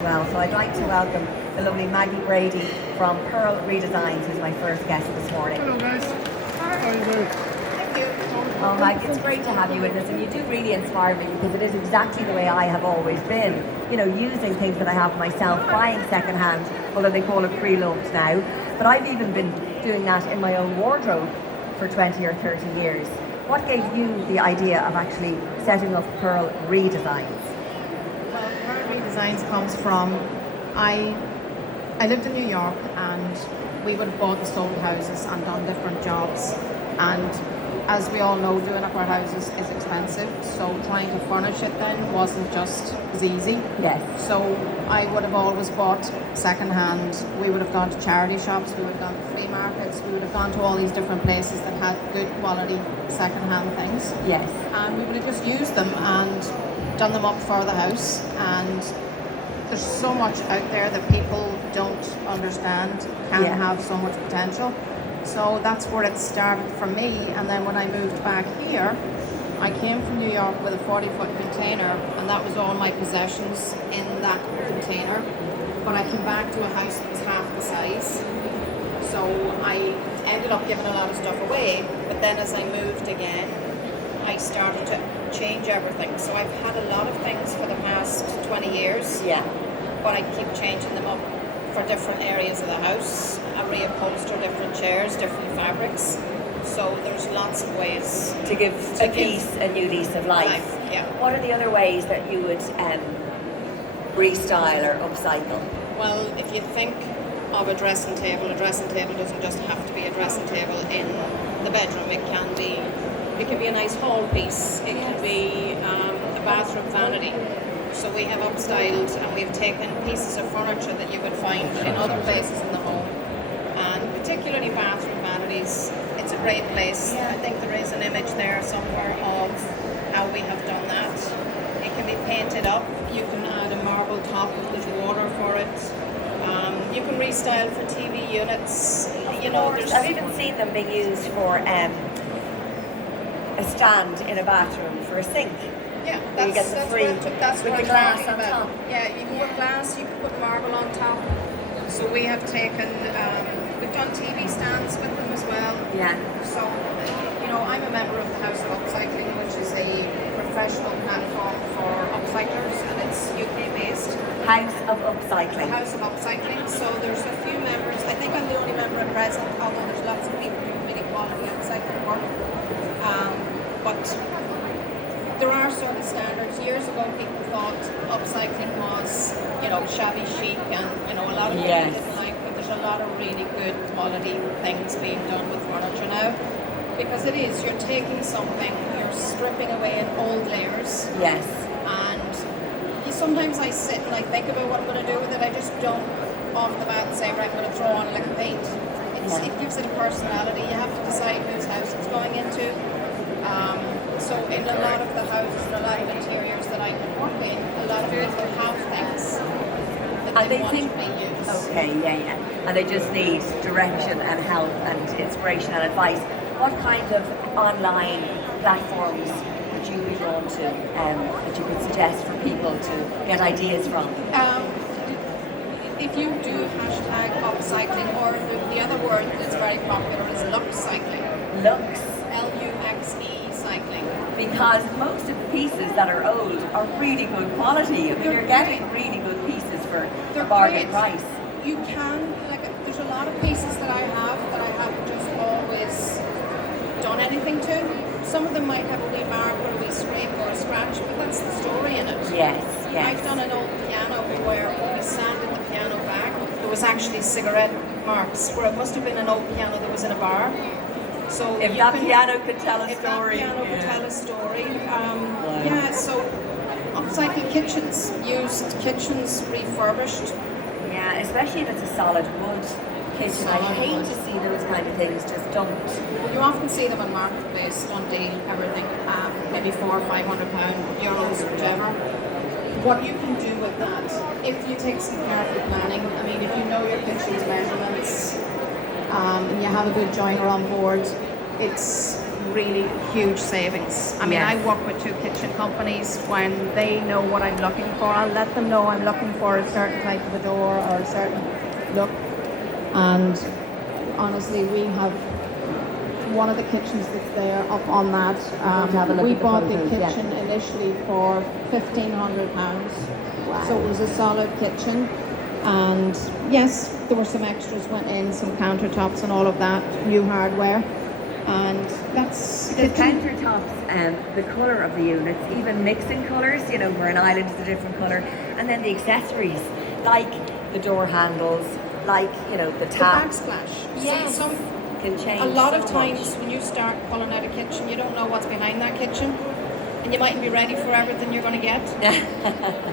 Well, so I'd like to welcome the lovely Maggie Brady from Pearl Redesigns, who's my first guest this morning. Hello guys. Hi, how are you doing? Thank you. Oh, Maggie, it's great to have you with us, and you do really inspire me because it is exactly the way I have always been. You know, using things that I have myself, buying secondhand, although they call it pre-loved now. But I've even been doing that in my own wardrobe for 20 or 30 years. What gave you the idea of actually setting up Pearl Redesigns? Well, Pearl Redesigns comes from I lived in New York, and we would have bought and sold houses and done different jobs, and as we all know, doing up our houses is expensive, so trying to furnish it then wasn't just as easy. Yes. So I would have always bought second hand. We would have gone to charity shops, we would have gone to flea markets, we would have gone to all these different places that had good quality second hand things. Yes. And we would have just used them and done them up for the house. And there's so much out there that people don't understand can have so much potential. So that's where it started for me. And then when I moved back here, I came from New York with a 40-foot container, and that was all my possessions in that container. But I came back to a house that was half the size. So I ended up giving a lot of stuff away. But then as I moved again, I started to change everything. So I've had a lot of things for the past 20 years. Yeah. But I keep changing them up for different areas of the house. I reupholster different chairs, different fabrics. So there's lots of ways To give a piece a new lease of life. Yeah. What are the other ways that you would restyle or upcycle? Well, if you think of a dressing table doesn't just have to be a dressing table in the bedroom. It can be a nice hall piece. It can be a bathroom vanity. So we have upstyled, and we've taken pieces of furniture that you would find in other places in the home, and particularly bathroom vanities. It's a great place. I think there is an image there somewhere of how we have done that. It can be painted up. You can add a marble top if there's water for it. You can restyle for TV units. You know, I've even seen them being used for a stand in a bathroom for a sink. Yeah, You get the free that's with what the I'm glass talking on about. top. Yeah, you can put glass, you can put marble on top. So we have taken, we've done TV stands with them as well. Yeah. So, you know, I'm a member of the House of Upcycling, which is a professional platform for upcyclers, and it's UK based. House of The Upcycling. House of Upcycling. So there's a few members. I think I'm the only member at present, although there's lots of people doing really quality upcycling work. But there are certain standards. Years ago, people thought upcycling was, you know, shabby chic, and you know, a lot of people Yes. didn't like. But there's a lot of really good quality things being done with furniture now, because it is. You're taking something, you're stripping away in old layers, Yes. and sometimes I sit and I think about what I'm going to do with it. I just don't off the bat say, right, I'm going to throw on like a paint. It gives it a personality. You have to decide whose house it's going into. So in a lot of the houses and a lot of interiors that I work in, a lot of people have things that And they they want think, to reuse. okay, yeah. And they just need direction and help and inspiration and advice. What kind of online platforms would you be drawn to that you could suggest for people to get ideas from? If you do hashtag upcycling, or the other word that's very popular is luxcycling. Lux. Luxe cycling. Because most of the pieces that are old are really good quality. I mean, you're getting really good pieces for a bargain great. price. You can, like, there's a lot of pieces that I haven't just always done anything to. Some of them might have a wee mark or a wee scrape or a scratch, but that's the story in it. Yes, yes. I've done an old piano where when we sanded the piano back, there was actually cigarette marks, where it must have been an old piano that was in a bar. So If that piano could tell a if story. that piano could tell a story. Yeah, so upcycling kitchens, used kitchens refurbished. Yeah, especially if it's a solid wood kitchen. I Solid hate wood. to see those kind of things just dumped. You often see them on Marketplace, on deal, everything, maybe £400 or £500, euros, whichever. What you can do with that, if you take some careful planning, I mean, if you know your kitchen's measurements, and you have a good joiner on board, it's really huge savings. I mean, Yes. I work with two kitchen companies. When they know what I'm looking for, I'll let them know I'm looking for a certain type of a door or a certain look. And honestly, we have one of the kitchens that's there up on that. have a look We at the bought the photos, yeah. kitchen initially for £1,500. Wow. So it was a solid kitchen. And yes, there were some extras went in, some countertops and all of that, new hardware. And that's The countertops, the colour of the units, even mixing colours, you know, where an island is a different colour, and then the accessories, like the door handles, like, you know, the the tap. backsplash. Yes. So Can change a lot of so times when you start pulling out a kitchen, you don't know what's behind that kitchen. And you mightn't be ready for everything you're going to get. much.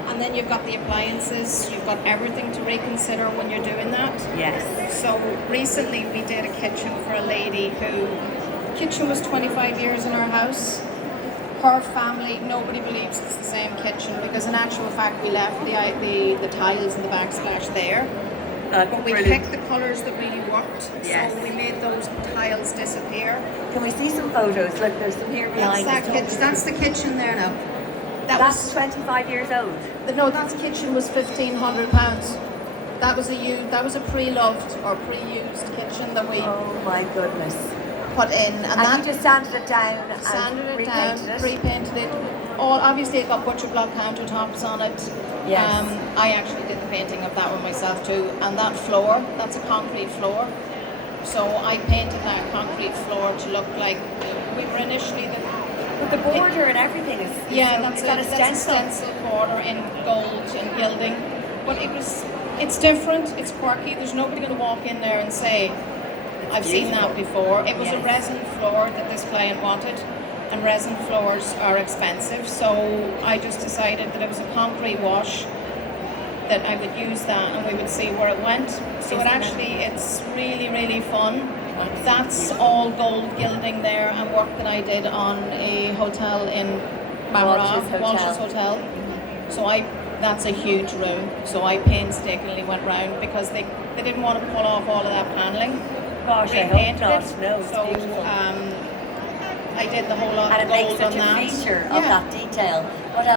And then you've got the appliances, you've got everything to reconsider when you're doing that. Yes. So recently we did a kitchen for a lady who, kitchen was 25 years in her house. Her family, nobody believes it's the same kitchen because in actual fact we left the tiles and the backsplash there. But we picked the colours that really worked. Yes. So we made those tiles disappear. Can we see some photos? Look, there's some here behind us. That's the kitchen there now. That's 25 years old. No, that kitchen was £1,500. That was a pre-loved or pre-used kitchen that we Oh my goodness. put in, and And that you just sanded it down sanded and it down, repainted it? repainted it. All obviously it got butcher block countertops on it. Yes. I actually did the painting of that one myself too, and that floor, that's a concrete floor. So I painted that concrete floor to look like we were initially the. But the border and everything is Yeah, so, that's is that a that's a stencil? stencil border in gold and gilding. But it's different, it's quirky. There's nobody going to walk in there and say, I've seen that before. It was a Yes. resin floor that this client wanted, and resin floors are expensive. So I just decided that it was a concrete wash, that I would use that and we would see where it went. So it's really, really fun. That's all gold gilding there and work that I did on a hotel in Bamara, Walsh's Hotel. Hotel. So that's a huge room. So I painstakingly went round because they didn't want to pull off all of that paneling. Gosh, I hope Repainted not. it. No, it's So beautiful. I did the whole lot And of it makes gold such on a that. feature of Yeah. that detail. What else?